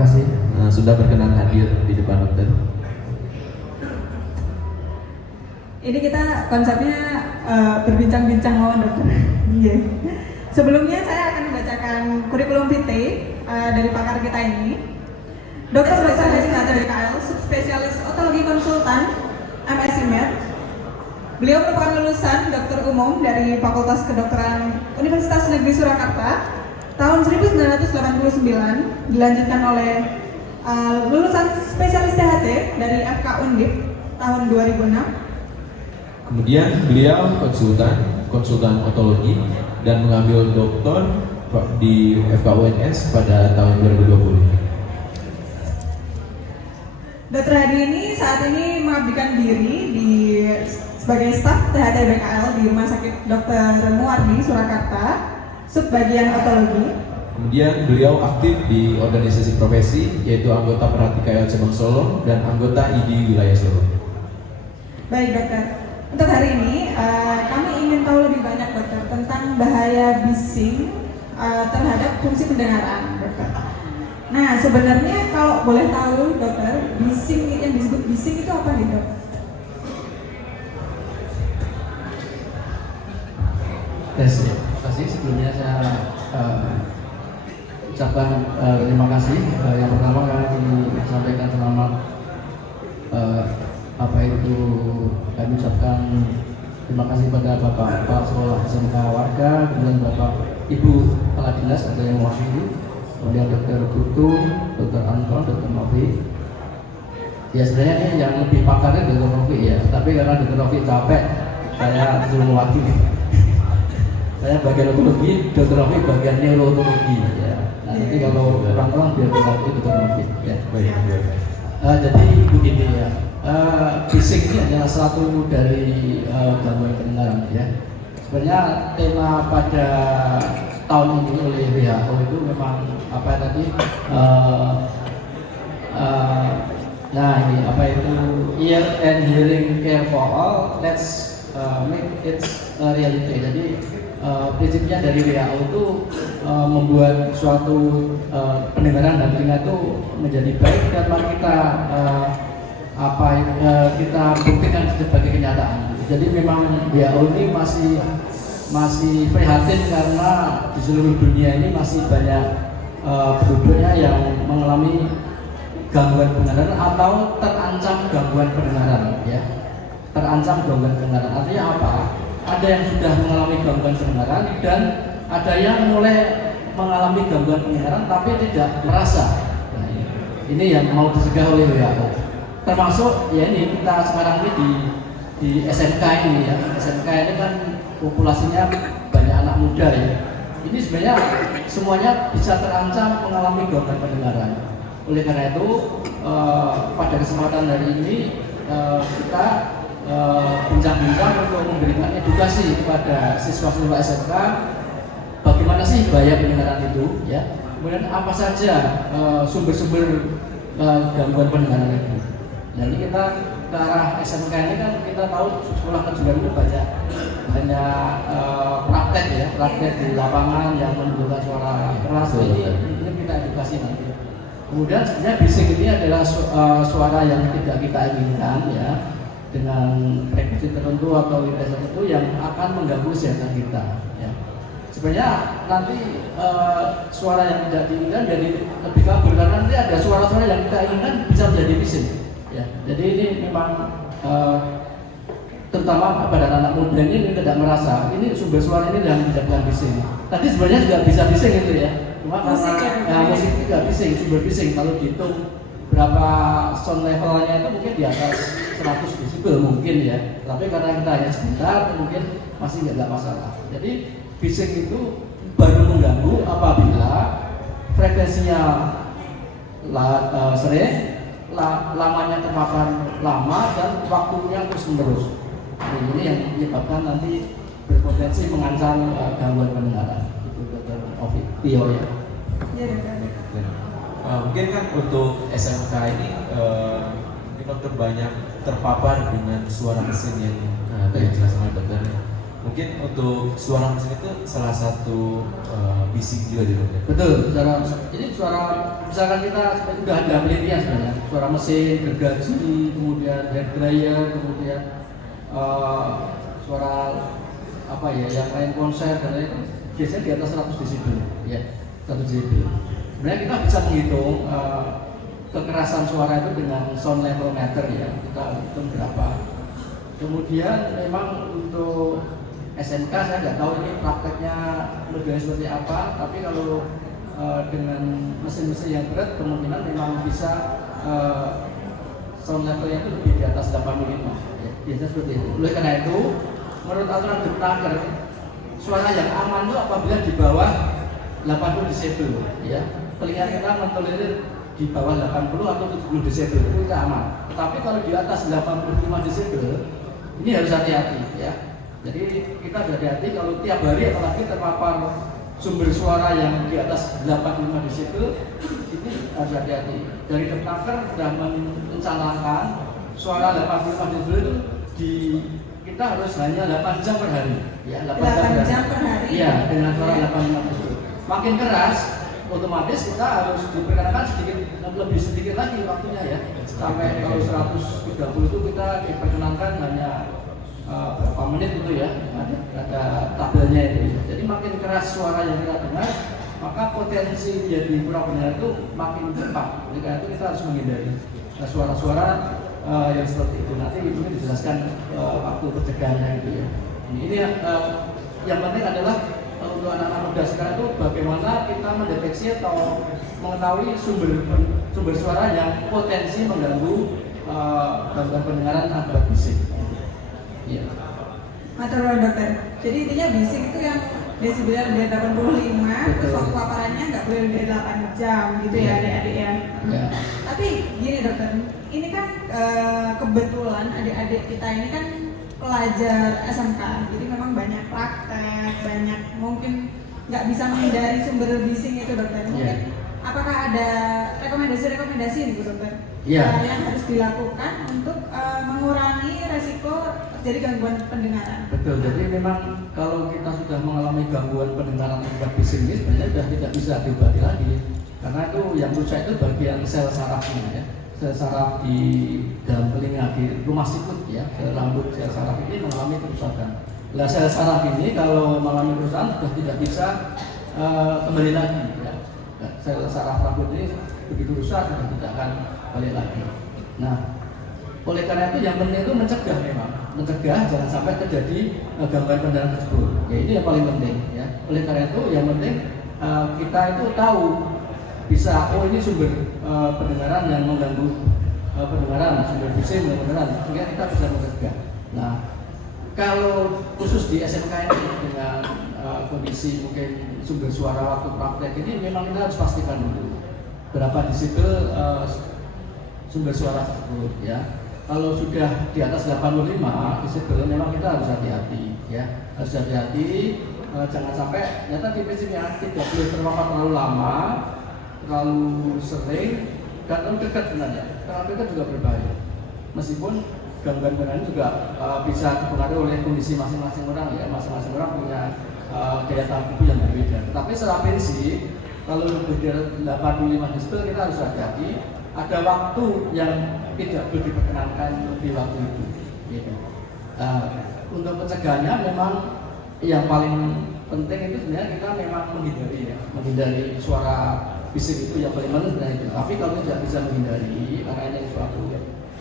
kasih sudah berkenan hadir di depan dokter. Ini kita konsepnya berbincang-bincang lawan dokter. Yeah. Sebelumnya saya akan membacakan kurikulum vitae dari pakar kita ini. Dr. Hadi Nader, subspesialis otologi konsultan, MSc Med. Beliau merupakan lulusan dokter umum dari Fakultas Kedokteran Universitas Negeri Surakarta tahun 1989, dilanjutkan oleh lulusan spesialis THT dari FK Undip tahun 2006. Kemudian beliau konsultan otologi dan mengambil doktor di FK UNS pada tahun 2020. Dr. Hadi ini saat ini mengabdikan diri sebagai staf THT BKL di Rumah Sakit Dr. Muwardi Surakarta, subbagian otologi. Kemudian beliau aktif di organisasi profesi, yaitu anggota Perhati KL Cabang Solo dan anggota ID Wilayah Solo. Baik dokter, untuk hari ini kami ingin tahu lebih banyak dokter tentang bahaya bising terhadap fungsi pendengaran dokter. Nah sebenarnya kalau boleh tahu dokter, bising yang disebut bising itu apa nih dok? Tes ya. Terima kasih. Sebelumnya saya ucapkan terima kasih. Yang pertama kami sampaikan selamat kami ucapkan terima kasih pada Bapak Kepala Sekolah SMK Warga, kemudian Bapak Ibu Kepala Dinas ada yang mewakili, kemudian Dr. Putu, Dr. Anton, Dr. Novi. Ya sebenarnya ini yang lebih pakarnya Dr. Novi ya, tapi karena Dr. Novi capek, saya disuruh mewakili. Saya bagian otologi, Dr. Novi bagian neurootologi ya. Nah, nanti kalau kurang biar Dr. Novi ya. Jadi begini ya, bising ini adalah satu dari gangguan pendengaran ya. Sebenarnya tema pada tahun ini oleh WHO itu memang apa tadi? Nah ini apa itu ear and hearing care for all, let's make it a reality. Jadi prinsipnya dari WHO itu membuat suatu pendengaran dan telinga itu menjadi baik dan mari kita kita buktikan sebagai kenyataan. Jadi memang WHO ini masih prihatin karena di seluruh dunia ini masih banyak penduduknya yang mengalami gangguan pendengaran atau terancam gangguan pendengaran ya. Terancam gangguan pendengaran artinya apa? Ada yang sudah mengalami gangguan pendengaran dan ada yang mulai mengalami gangguan pendengaran tapi tidak merasa. Nah, ini yang mau dicegah oleh WHO. Termasuk ya ini kita sekarang ini di SMK ini ya. SMK ini kan populasinya banyak anak muda ya. Ini sebenarnya semuanya bisa terancam mengalami gangguan pendengaran. Oleh karena itu pada kesempatan hari ini kita bincang-bincang untuk memberikan edukasi kepada siswa-siswa SMK bagaimana sih bahaya pendengaran itu ya. Kemudian apa saja sumber-sumber gangguan pendengaran itu. Jadi kita ke arah SMK ini kan kita tahu sekolah kejuruan itu banyak praktek ya, praktek di lapangan yang menunjukkan suara keras. Ini kita edukasi nanti. Kemudian sebenarnya bising ini adalah suara yang tidak kita inginkan ya, dengan frekuensi tertentu atau intensitas tertentu yang akan mengganggu kesehatan kita ya. Sebenarnya nanti suara yang tidak diinginkan jadi lebih kabur karena nanti ada suara-suara yang kita inginkan bisa menjadi bising ya. Jadi ini memang terutama pada anak muda ini tidak merasa ini sumber suara ini yang menyebabkan bising. Tadi sebenarnya juga bisa bising itu ya, cuma karena musik juga bising, sumber bising kalau dihitung berapa sound levelnya itu mungkin di atas 100 desibel mungkin ya, tapi karena kita hanya sebentar mungkin masih nggak masalah. Jadi bising itu baru mengganggu apabila frekuensinya sering, lamanya terpapar lama dan waktunya terus menerus. Ini yang menyebabkan nanti berpotensi mengancam gangguan pendengaran. Itu Dr. Ovi Tio ya. Mungkin kan untuk SMK ini mungkin dokter banyak terpapar dengan suara mesin yang tadi jelas sama dokter. Mungkin untuk suara mesin itu salah satu bising juga di dokter. Betul, suara misalkan kita sudah ada penelitian sebenarnya, suara mesin, gergaji, kemudian hair dryer, kemudian suara apa ya, yang lain konser dan lain, biasanya di atas 100 desibel, ya 100 desibel. Sebenarnya kita bisa menghitung kekerasan suara itu dengan sound level meter ya, kita hitung berapa. Kemudian memang untuk SMK saya nggak tahu ini prakteknya modelnya seperti apa, tapi kalau dengan mesin-mesin yang berat kemungkinan memang bisa sound levelnya itu lebih di atas 85 ya, biasanya seperti itu. Oleh karena itu menurut aturan Deptaker, suara yang aman itu apabila di bawah 80 desibel ya, telinga kita mentolerir di bawah 80 atau 70 desibel itu kita aman. Tetapi kalau di atas 85 desibel ini harus hati-hati ya. Jadi kita harus hati-hati kalau tiap hari apalagi terpapar sumber suara yang di atas 85 desibel, ini harus hati-hati. Dari Deptaker sudah mencanangkan suara 85 desibel itu kita harus hanya 8 jam per hari. Ya, 8 jam per hari. Iya, dengan suara 85 desibel. Makin keras, otomatis kita harus diperkenalkan lebih sedikit lagi waktunya ya. Sampai kalau 130 itu kita diperkenalkan hanya berapa menit itu ya, ada tabelnya itu. Jadi makin keras suara yang kita dengar, maka potensi jadi kurang benar itu makin cepat. Jadi karena itu kita harus menghindari suara-suara yang seperti itu. Nanti ini dijelaskan waktu pencegahannya itu ya. Ini yang penting adalah untuk anak-anak muda sekarang itu bagaimana kita mendeteksi atau mengetahui sumber suara yang potensi mengganggu gangguan pendengaran akibat bising. Iya. Matur nuwun dokter. Jadi intinya bising itu yang desibel dari 85, terus waktu paparannya nggak boleh lebih dari 8 jam gitu ya adik-adik ya. Tapi gini dokter, ini kan kebetulan adik-adik kita ini kan pelajar SMK, jadi memang banyak praktek, banyak mungkin nggak bisa menghindari sumber bising itu dokter. Mungkin apakah ada rekomendasi nih Bu dokter yang harus dilakukan untuk mengurangi resiko terjadi gangguan pendengaran? Betul, jadi memang kalau kita sudah mengalami gangguan pendengaran akibat bising ini sebenarnya sudah tidak bisa diobati lagi, karena itu yang rusak itu bagian sel sarafnya ya, sel saraf di dalam telinga, di rumah sikut ya, sel rambut, sel saraf ini mengalami kerusakan. Nah, sel saraf ini kalau mengalami kerusakan sudah tidak bisa kembali lagi ya. Sel saraf rambut ini begitu rusak sudah tidak akan balik lagi. Nah, oleh karena itu yang penting itu mencegah, memang mencegah jangan sampai terjadi gangguan pendengaran tersebut. Ya ini yang paling penting ya. Oleh karena itu yang penting kita itu tahu bisa ini sumber pendengaran yang mengganggu pendengaran, sumber bising pendengaran, sehingga kita bisa mencegah. Nah, kalau khusus di SMK ini dengan kondisi mungkin sumber suara waktu praktek ini memang kita harus pastikan dulu berapa desibel sumber suara tersebut ya. Kalau sudah di atas 85 desibel memang kita harus hati-hati ya, harus hati-hati jangan sampai ternyata tipisnya tidak boleh terpapar terlalu lama, terlalu sering dan terlalu dekat sebenarnya. Terlalu dekat juga berbahaya. Meskipun gangguan pendengaran juga bisa dipengaruhi oleh kondisi masing-masing orang ya, masing-masing orang punya daya tahan tubuh yang berbeda. Tetapi secara prinsip kalau lebih dari 85 desibel kita harus hati-hati. Ada waktu yang tidak boleh diperkenankan di waktu itu. Gitu. Untuk pencegahannya memang yang paling penting itu sebenarnya kita memang menghindari suara bising itu yang paling penting sebenarnya itu. Tapi kalau tidak bisa menghindari karena ini suatu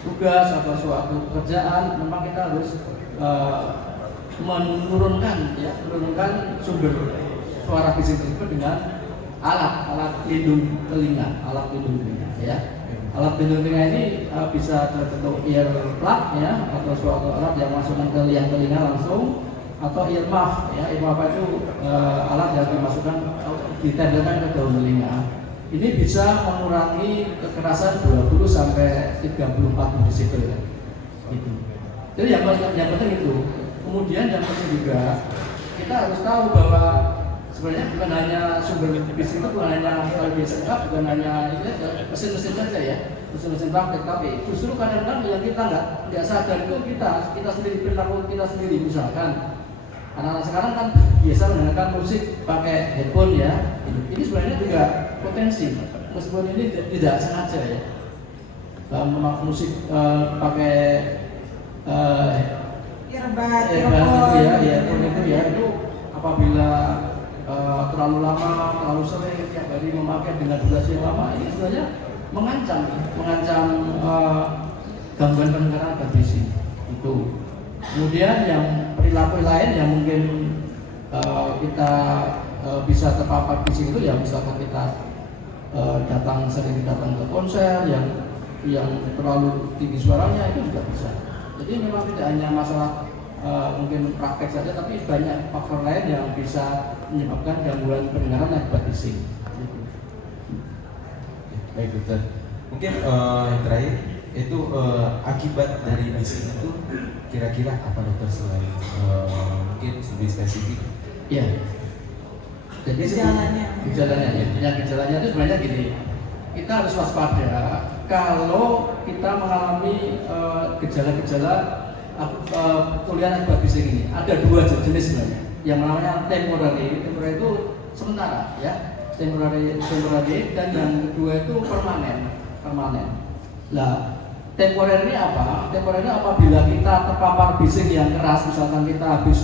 tugas atau suatu pekerjaan, memang kita harus menurunkan sumber suara bising tersebut dengan alat pelindung telinga ya. Alat pelindung telinga ini bisa terbentuk ear plug ya, atau suatu alat yang masukkan ke liang telinga langsung, atau ear muff ya. Ear muff itu alat yang dimasukkan ditempelkan ke daun telinga. Ini bisa mengurangi kekerasan 20 sampai 34 desibel ya. Gitu. Jadi yang penting itu. Kemudian yang penting juga kita harus tahu bahwa sebenarnya bukan hanya sumber bising itu, bukan hanya kalau biasa bukan hanya mesin-mesin saja ya, mesin-mesin praktek, tapi justru kadang-kadang yang kita nggak sadar itu kita sendiri, perilaku kita sendiri. Misalkan Anak-anak sekarang kan biasa mendengarkan musik pakai headphone ya. Ini sebenarnya juga potensi, meskipun ini tidak sengaja ya. Musik pakai earbud, earphone itu ya itu apabila terlalu lama, terlalu sering tiap hari memakai dengan durasi yang lama, ini sebenarnya mengancam gangguan pendengaran pada bising itu. Kemudian yang perilaku lain yang mungkin kita bisa terpapar bising itu ya, misalkan kita sering datang ke konser yang terlalu tinggi suaranya, itu juga bisa. Jadi memang tidak hanya masalah mungkin praktek saja, tapi banyak faktor lain yang bisa menyebabkan gangguan pendengaran akibat bising. Baik dokter, mungkin yang terakhir itu akibat dari bising itu kira-kira apa dokter, selain mungkin lebih spesifik? Iya. Jadi gejalanya itu sebenarnya gini, kita harus waspada kalau kita mengalami gejala-gejala keluhan akibat bising ini. Ada dua jenis sebenarnya, yang namanya temporary itu sementara ya, temporary dan yang kedua itu permanen. Nah, temporer ini apa? Temporer ini apabila kita terpapar bising yang keras, misalkan kita habis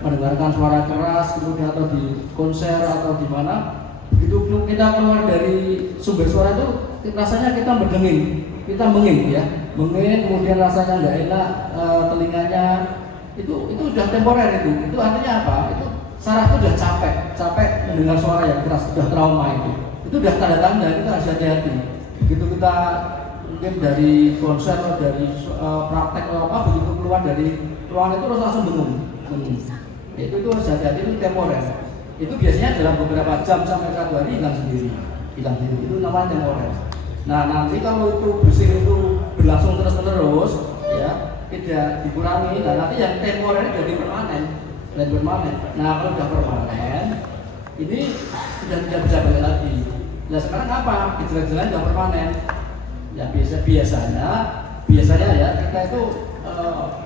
mendengarkan suara keras, kemudian atau di konser atau di mana, begitu kita keluar dari sumber suara itu rasanya kita menging ya, kemudian rasanya nggak enak, telinganya itu sudah temporer itu artinya apa? Itu saraf itu sudah capek mendengar suara yang keras, sudah trauma itu udah tanda-tanda kita harus hati-hati. Begitu kita mungkin dari konser atau dari praktek atau apa, begitu keluar dari ruangan itu langsung bengong. Itu harus hati-hati, itu temporer. Itu biasanya dalam beberapa jam sampai 1 hari hilang sendiri. Itu namanya temporer. Nah, nanti kalau itu bising itu berlangsung terus-menerus ya, tidak dikurangi, nah nanti yang temporer jadi permanen. Nah, kalau sudah permanen, ini sudah tidak bisa balik lagi. Nah, sekarang apa? Gejala-gejala sudah permanen. Ya biasanya ya kita itu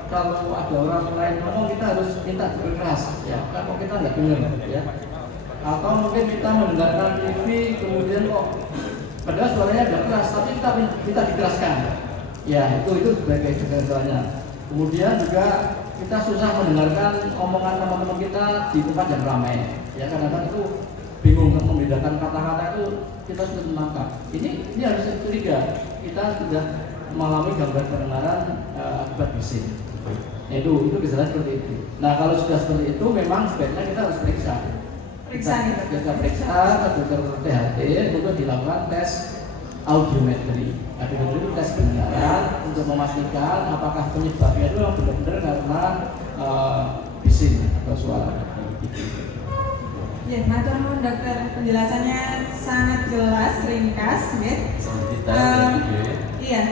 kalau ada orang lain ngomong kita harus minta keras ya, kalau kita nggak dengar ya. Atau mungkin kita mendengarkan TV kemudian kok padahal suaranya agak keras, tapi kita dikeraskan. Ya itu sebagai gejalanya. Kemudian juga kita susah mendengarkan omongan teman-teman kita di tempat yang ramai. Ya kadang-kadang itu bingung membedakan kata-kata itu, kita sudah menangkap. Ini harus curiga. Kita sudah mengalami gangguan pendengaran akibat bising. Itu gejala seperti itu. Nah kalau sudah seperti itu memang sebaiknya kita harus periksa. Kita periksa ke dokter THT untuk dilakukan tes audiometri. Audiometri itu tes pendengaran untuk memastikan apakah penyebabnya itu benar-benar karena bising atau suara. Ya, matur nuwun dokter, penjelasannya sangat jelas, ringkas, ya. Iya.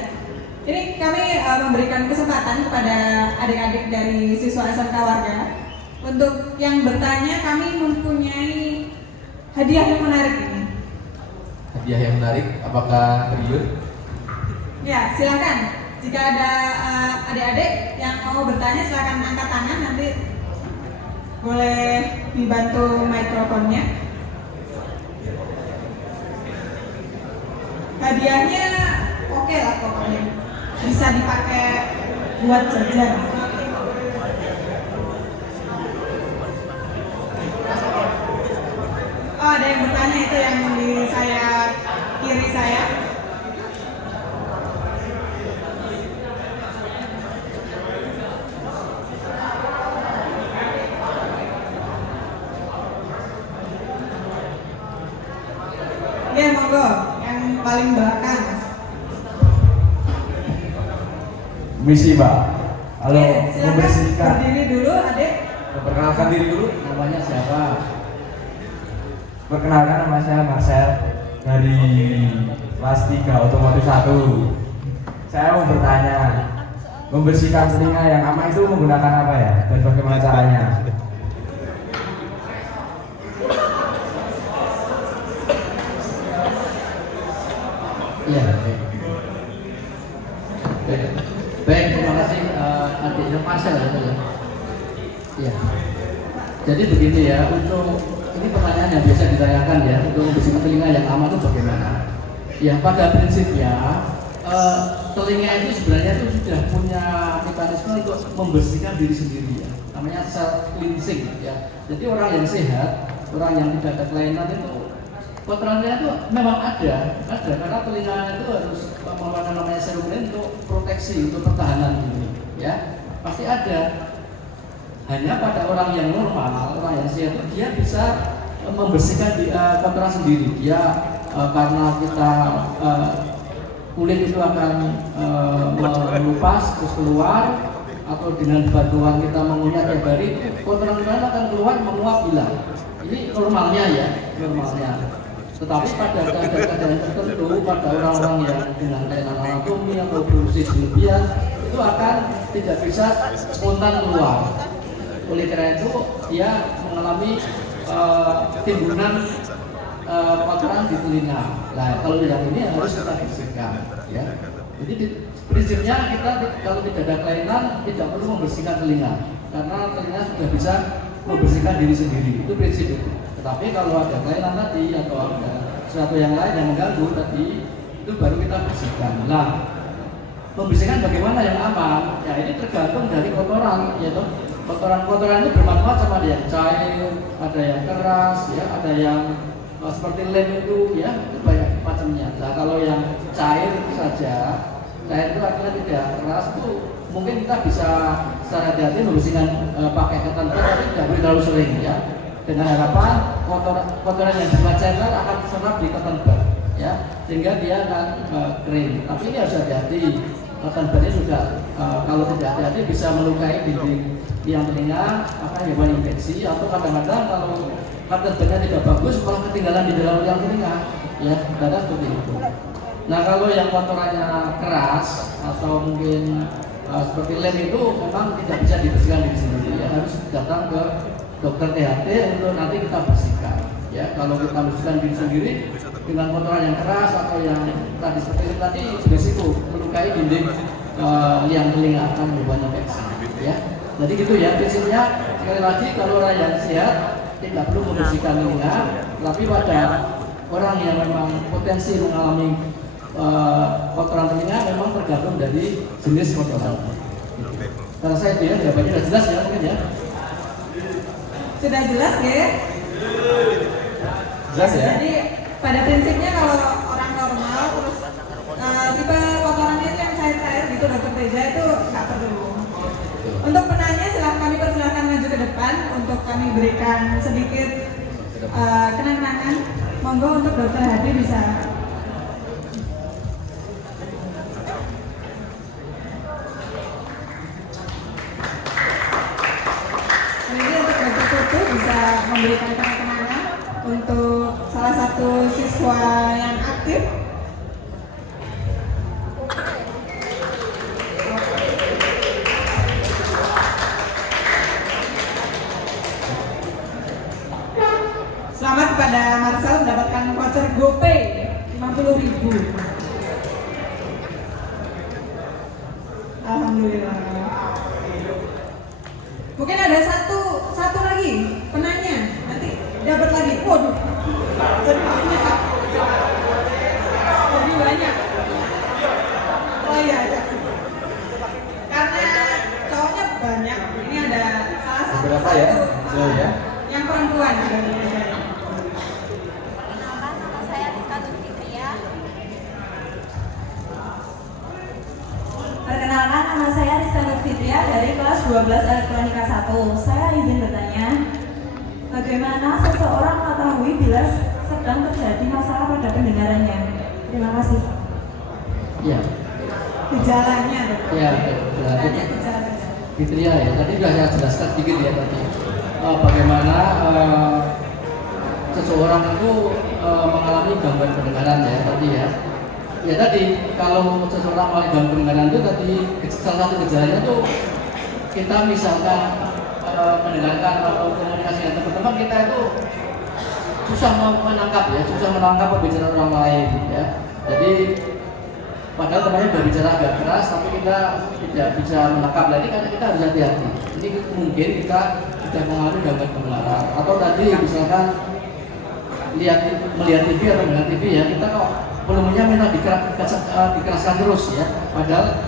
Ini kami memberikan kesempatan kepada adik-adik dari siswa SMK Warga. Untuk yang bertanya, kami mempunyai hadiah yang menarik ini. Hadiah yang menarik, apakah Riun? Ya, silakan. Jika ada adik-adik yang mau bertanya, silakan angkat tangan, nanti boleh dibantu mikrofonnya. Hadiahnya oke lah pokoknya, bisa dipakai buat jajan. Oh, ada yang bertanya, itu yang di kiri saya. Ya, monggo, yang paling belakang. Misi Pak. Halo, Oke, silakan membersihkan. berdiri dulu, adik. Perkenalkan diri dulu. Namanya siapa? Perkenalkan, nama saya Marcel dari kelas 3 otomotif 1. Saya mau bertanya, membersihkan telinga yang aman itu menggunakan apa ya? Dan bagaimana caranya? Iya. Baik, terima kasih adiknya Marcel ya. Iya. Jadi begini ya, untuk ini pertanyaan yang biasa ditanyakan ya, untuk membersihkan telinga yang aman itu bagaimana? Ya pada prinsipnya telinga itu sebenarnya itu sudah punya mekanisme untuk membersihkan diri sendiri ya, namanya self cleansing ya. Jadi orang yang sehat, orang yang tidak ada kelainan itu kotorannya itu memang ada karena telinga itu harus mengeluarkan namanya serotonin untuk proteksi, untuk pertahanan diri ya, pasti ada. Hanya pada orang yang normal, orang yang sehat itu dia bisa membersihkan kotoran sendiri. Dia karena kita kulit itu akan melupas terus keluar, atau dengan bantuan kita mengunyah tiap hari, kotoran-kotoran akan keluar menguap hilang. Ini normalnya ya, normalnya. Tetapi pada keadaan tertentu, pada orang-orang yang dengan kelainan anatomi atau berusia berlebihan, itu akan tidak bisa spontan keluar. Oleh karena itu, dia mengalami timbunan kotoran di telinga. Nah, kalau yang ini harus kita bersihkan, ya. Jadi prinsipnya kita kalau tidak ada kelainan tidak perlu membersihkan telinga, karena telinga sudah bisa membersihkan diri sendiri. Itu prinsip itu. Tetapi kalau ada kelainan tadi atau ada sesuatu yang lain yang mengganggu tadi, itu baru kita bersihkan. Nah, membersihkan bagaimana yang aman? Ya ini tergantung dari kotoran, yaitu kotoran-kotoran itu bermacam-macam, ada yang cair, ada yang keras, ya, ada yang seperti lem itu, ya, itu banyak macamnya. Nah kalau yang cair saja, cair itu artinya tidak keras, itu mungkin kita bisa secara hati-hati membersihkan pakai cotton bud, tapi tidak boleh terlalu sering, ya. Dengan harapan kotoran yang bersifat cair akan terserap di cotton bud, ya, sehingga dia akan kering. Tapi ini harus hati-hati. Cotton bud ini juga kalau tidak hati-hati bisa melukai dinding yang telinga, akan menyebabkan infeksi, atau kadang-kadang kalau cotton budnya tidak bagus malah ketinggalan di dalam liang telinga, ya, kadang seperti itu. Nah kalau yang kotorannya keras atau mungkin seperti lem itu memang tidak bisa dibersihkan diri sendiri, ya, harus datang ke dokter THT untuk nanti kita bersihkan. Ya, kalau kita bersihkan diri sendiri dengan kotoran yang keras atau yang tadi seperti itu tadi berisiko melukai dinding liang telinga, akan menyebabkan infeksi. Ya, jadi gitu ya prinsipnya. Sekali lagi kalau orang yang sehat tidak perlu membersihkan telinga, tapi pada orang yang memang potensi mengalami kotoran telinga memang tergantung dari jenis kotoran. Karena saya itu ya jawabannya sudah jelas ya mungkin ya. Sudah jelas ya? Jelas ya? Jadi pada prinsipnya kalau orang normal terus tipe kotorannya itu yang cair-cair gitu dokter Teja itu nggak perlu. Untuk penanya kami persilakan maju ke depan untuk kami berikan sedikit kenang-kenangan. Monggo untuk dokter Hadi bisa. Jadi untuk dokter Putu bisa memberikan kenang-kenangan untuk salah satu siswa yang aktif. Selamat kepada Marcel mendapatkan voucher GoPay 50.000. Alhamdulillah. Mungkin ada satu lagi penanya nanti dapat lagi. Waduh, jadi banyak. Jadi banyak. Oh iya. Karena cowoknya banyak. Ini ada salah satu. Berapa ya? Ya. Yang perempuan. Perkenalkan, nama saya Rizka Nurfitria dari kelas 12 Elektronika 1. Saya izin bertanya, bagaimana seseorang mengetahui bila sedang terjadi masalah pada pendengarannya? Terima kasih. Ya, Gejalanya. ya, Banyak gejalanya. Fitria ya. Tadi sudah saya jelaskan sedikit ya tadi. Bagaimana seseorang itu mengalami gangguan pendengaran ya tadi ya. Ya tadi kalau seseorang mengalami gangguan pendengaran itu tadi salah satu gejalanya itu kita misalkan mendengarkan atau komunikasi dengan teman-teman kita itu susah menangkap ya, susah menangkap pembicaraan orang lain ya. Jadi padahal temannya sudah bicara agak keras tapi kita tidak bisa menangkap. Jadi kan kita harus hati-hati. Ini mungkin kita sudah mengalami gangguan pendengaran. Atau tadi misalkan melihat TV atau mendengar TV ya, kita kok volumenya minta dikeraskan terus ya, padahal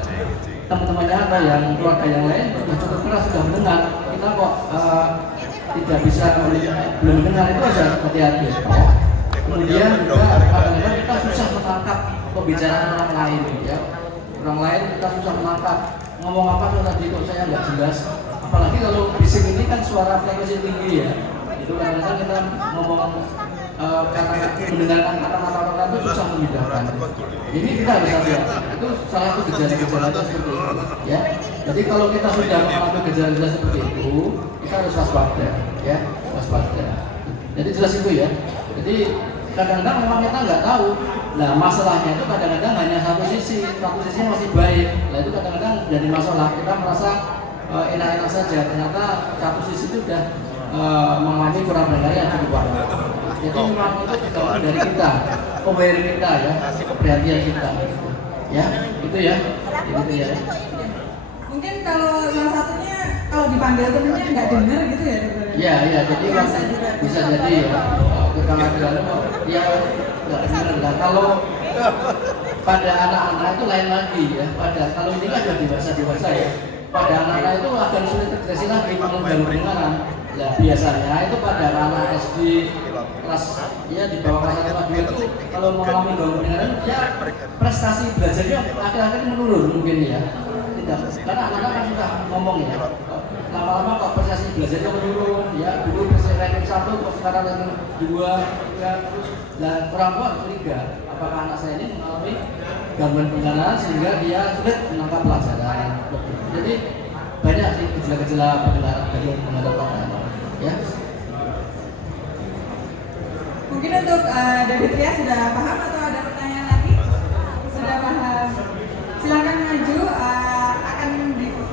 teman-temannya atau yang keluarga yang lain sudah cukup keras sudah mendengar, kita kok tidak bisa belum mendengar, itu harus hati-hati ya. Kemudian juga kadang-kadang kita susah menangkap pembicaraan orang lain ya, orang lain kita susah menangkap ngomong apa tuh tadi kok saya nggak jelas, apalagi kalau bising ini kan suara frekuensi tinggi ya, itu kadang-kadang kita ngomong mendengarkan kata-kata orang itu susah membedakan. Ini kita harus hati-hati. Itu salah satu gejala-gejala seperti itu. Ya. Jadi kalau kita sudah mengalami gejala-gejala seperti itu, kita harus waspada, ya, waspada. Jadi jelas itu ya. Jadi kadang-kadang memang kita nggak tahu. Nah masalahnya itu kadang-kadang hanya satu sisinya masih baik. Nah itu kadang-kadang jadi masalah. Kita merasa enak-enak saja. Ternyata satu sisi itu sudah mengalami kurang bergaya yang cukup banyak. Jadi memang itu bawaan dari kita, aware kita ya, perhatian kita, ya, itu ya, itu ya. Mungkin kalau salah satunya kalau dipanggil temennya nggak dengar gitu ya dokter? Iya, jadi bisa jadi ya, kekhawatiran ya nggak dengar lah. Kalau pada anak-anak itu lain lagi ya, kalau ini kan sudah dewasa ya, pada anak-anak itu akan sulit terdeteksi lagi mengganggu pendengaran. Nah, biasanya itu pada anak SD kelas ya di bawah kelas 1 2 itu kalau mengalami gangguan pendengaran ya prestasi belajarnya akhir-akhir menurun mungkin ya. Tidak, karena anak-anak kan sudah ngomong ya. Lama-lama kok prestasi belajarnya menurun ya, dulu ranking 1 kok sekarang ranking 2 ya, terus dan orang tua curiga apakah anak saya ini mengalami gangguan pendengaran sehingga dia sulit menangkap pelajaran. Jadi banyak sih gejala-gejala pendengaran gangguan pendengaran ya. Mungkin untuk David Ria sudah paham atau ada pertanyaan lagi? Sudah paham? Silakan maju.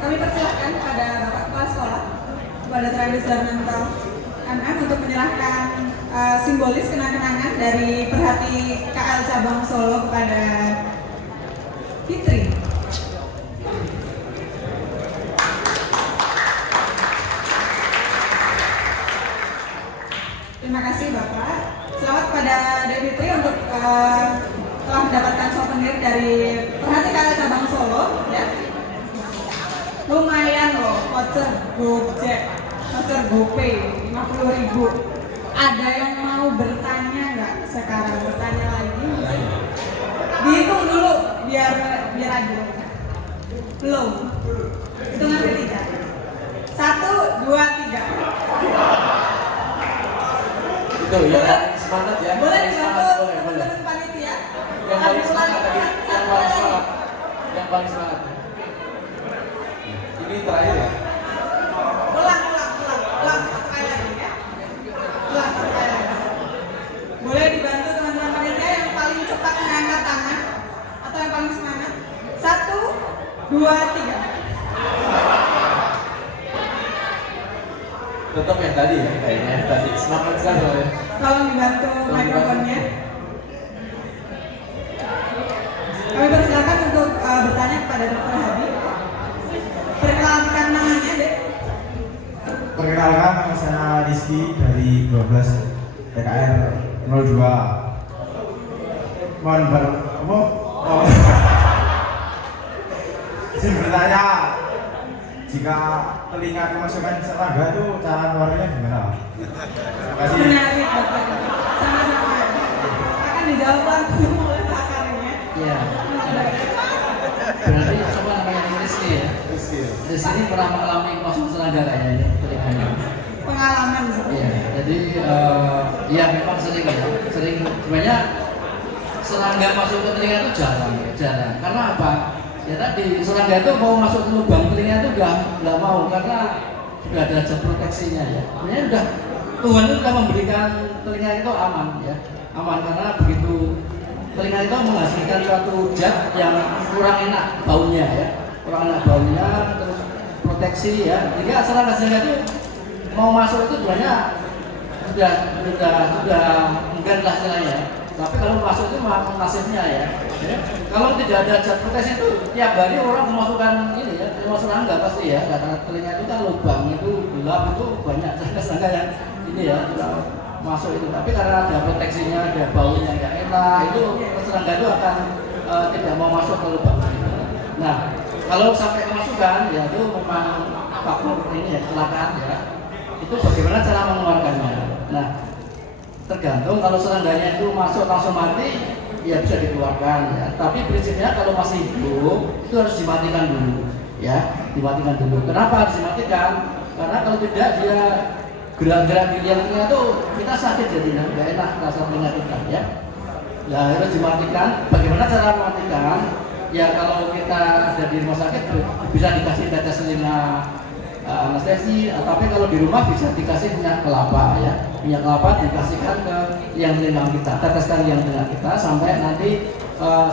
Kami persilahkan kepada Bapak Kepala Sekolah, kepada Travis Darnanto MM untuk menyerahkan simbolis kenang-kenangan dari Perhati KL Cabang Solo kepada Fitri. Terima kasih Bapak. Selamat kepada Dewi Tri untuk telah mendapatkan souvenir dari Perhati KL Cabang Solo ya. Lumayan loh, voucher Gojek, voucher GoPay 50.000. Ada yang mau bertanya nggak sekarang? Bertanya lagi? Dihitung dulu biar adil. Belum. Hitungan ketiga. 1, 2, 3. Itu ya, semangat ya. Boleh dibantu boleh. teman-teman panitia. Yang paling semangat tadi, yang paling semangat. Ini terakhir ya. Ulang satu kali lagi ya. Ulang satu kali lagi. Boleh dibantu teman-teman panitia yang paling cepat mengangkat tangan atau yang paling semangat. 1, 2, 3. Tetap yang tadi ya, kayaknya tadi semangat sekali. Tolong dibantu mikrofonnya. Kami persilakan untuk bertanya kepada Dr. Hadi. Perkenalkan namanya, Dek. Perkenalkan, nama saya Rizky dari 12 PKR 02. Mohon izin bertanya, jika telinga kemasukan serangga itu cara keluarnya gimana? Terima kasih. Menarik, Dokter. Sama-sama. Akan dijawab langsung oleh pakarnya. Iya. Berarti coba namanya Rizky ya. Rizky ini pernah mengalami kemasukan serangga kayaknya telinganya. Pengalaman seperti Iya, jadi ya memang sering ya, sebenarnya serangga masuk ke telinga itu jarang. Karena apa? Ya tadi serangga itu mau masuk ke lubang telinga itu nggak mau karena sudah ada zat proteksinya ya. Sebenarnya udah Tuhan itu sudah memberikan telinga itu aman ya, aman karena begitu telinga itu menghasilkan suatu zat yang kurang enak baunya ya, terus proteksi ya. Jika serangga itu mau masuk itu sebenarnya sudah enggan lah istilahnya. Tapi kalau masuk itu memang nasibnya ya. Kalau tidak ada zat proteksi itu tiap hari orang memasukkan ini ya, serangga pasti ya. Karena telinga itu kan lubang itu gelap itu banyak serangga yang ini ya masuk itu. Tapi karena ada proteksinya, ada baunya nggak enak, itu serangga itu akan tidak mau masuk ke lubang itu. Nah, kalau sampai kemasukan, ya itu memang faktor ini ya kecelakaan ya. Itu bagaimana cara mengeluarkannya? Nah, tergantung kalau serangganya itu masuk langsung mati, ya bisa dikeluarkan ya. Tapi prinsipnya kalau masih hidup itu harus dimatikan dulu, ya, dimatikan dulu. Kenapa harus dimatikan? Karena kalau tidak dia gerak-gerak di liang telinga itu kita sakit jadi nggak enak rasa telinga kita ya. Ya harus dimatikan. Bagaimana cara mematikan? Ya kalau kita ada di rumah sakit bisa dikasih tetes telinga anestesi, tapi kalau di rumah bisa dikasih minyak kelapa ya. Minyak kelapa dikasihkan ke liang telinga kita, teteskan liang telinga kita sampai nanti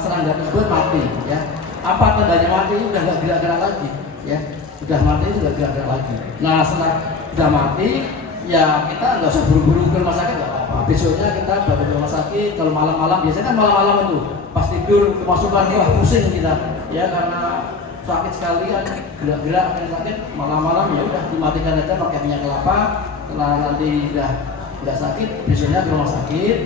serangga tersebut mati ya. Apa tandanya mati? Udah nggak gerak-gerak lagi ya. Sudah mati itu nggak gerak-gerak lagi. Nah setelah sudah mati ya kita nggak usah buru-buru ke rumah sakit, nggak apa-apa. Besoknya kita bawa ke rumah sakit. Kalau malam-malam biasanya kan malam-malam itu pas tidur kemasukan wah pusing kita ya karena sakit sekali kan gerak-gerak yang sakit malam-malam ya udah dimatikan aja pakai minyak kelapa. Setelah nanti udah nggak sakit besoknya ke rumah sakit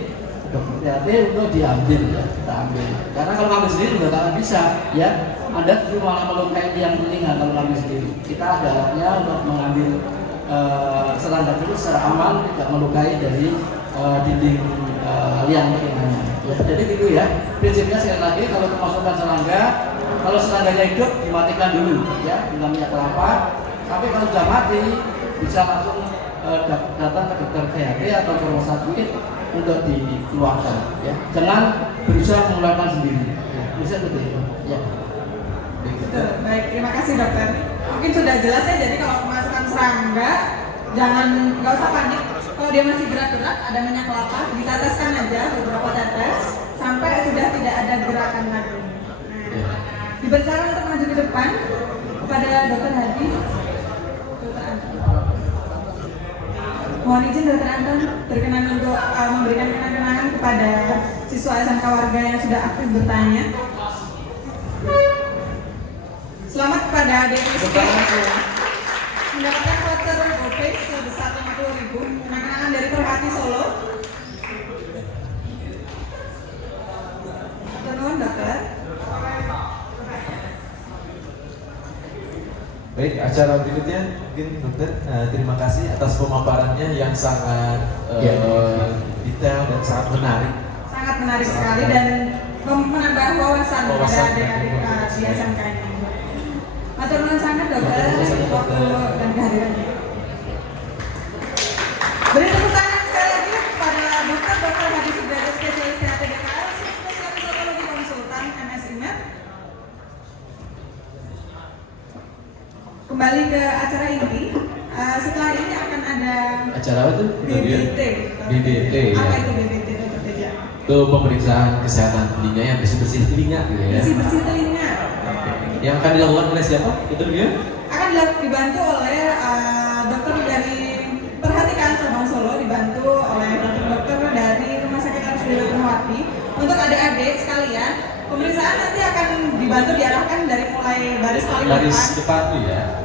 dokter THT untuk diambil ya kita ambil karena kalau ngambil sendiri juga nggak bisa ya. Anda justru malah melukai yang telinga kalau ngambil sendiri. Kita ada alatnya untuk mengambil serangga itu secara aman tidak melukai dari dinding liang telinganya ya. Jadi gitu ya prinsipnya. Sekali lagi kalau kemasukan serangga, kalau serangganya hidup dimatikan dulu ya dengan minyak kelapa. Tapi kalau sudah mati bisa langsung datang ke dokter THT atau ke rumah sakit untuk dikeluarkan ya. Jangan berusaha mengeluarkan sendiri ya. Bisa seperti itu ya. Betul. Baik, terima kasih dokter. Mungkin sudah jelas ya, jadi kalau kemasukan serangga nggak usah panik. Kalau dia masih gerak-gerak, ada minyak kelapa, diteteskan aja beberapa tetes sampai sudah tidak ada gerakan lagi. Nah, dipersilakan untuk maju ke depan kepada dokter Hadi. Dokter Anton. Mohon izin dokter Anton berkenan untuk memberikan kenang-kenangan kepada siswa SMK Warga yang sudah aktif bertanya. Selamat kepada adik mendapatkan voucher GoPay sebesar 50.000 kenang-kenangan dari Perhati Solo. Nuwun dokter. Baik, acara berikutnya mungkin dokter terima kasih atas pemaparannya yang sangat detail dan sangat menarik. Sangat menarik sekali dan menambah wawasan pada adik-adik di SMK ini. Matur nuwun sangat dokter waktu dan kehadirannya. Beri tepuk tangan sekali lagi kepada Dr. Hadi Sudrajat, spesialis THT DKL, spesialis psikologi konsultan MS IMED. Kembali ke acara inti. Setelah ini akan ada Acara apa tuh? BBT. BBT ya. Apa itu BBT dokter Teja? Itu pemeriksaan kesehatan telinga yang bersih-bersih telinga gitu ya. Bersih-bersih telinga. Yang akan dilakukan oleh siapa? Itu dia? Akan dibantu oleh dokter dari Perhatikan Cabang Solo, dibantu oleh dokter dari Rumah Sakit RSUD Fatmawati. Untuk adik-adik sekalian, pemeriksaan nanti akan dibantu diarahkan dari mulai baris paling Baris depan depan tuh ya.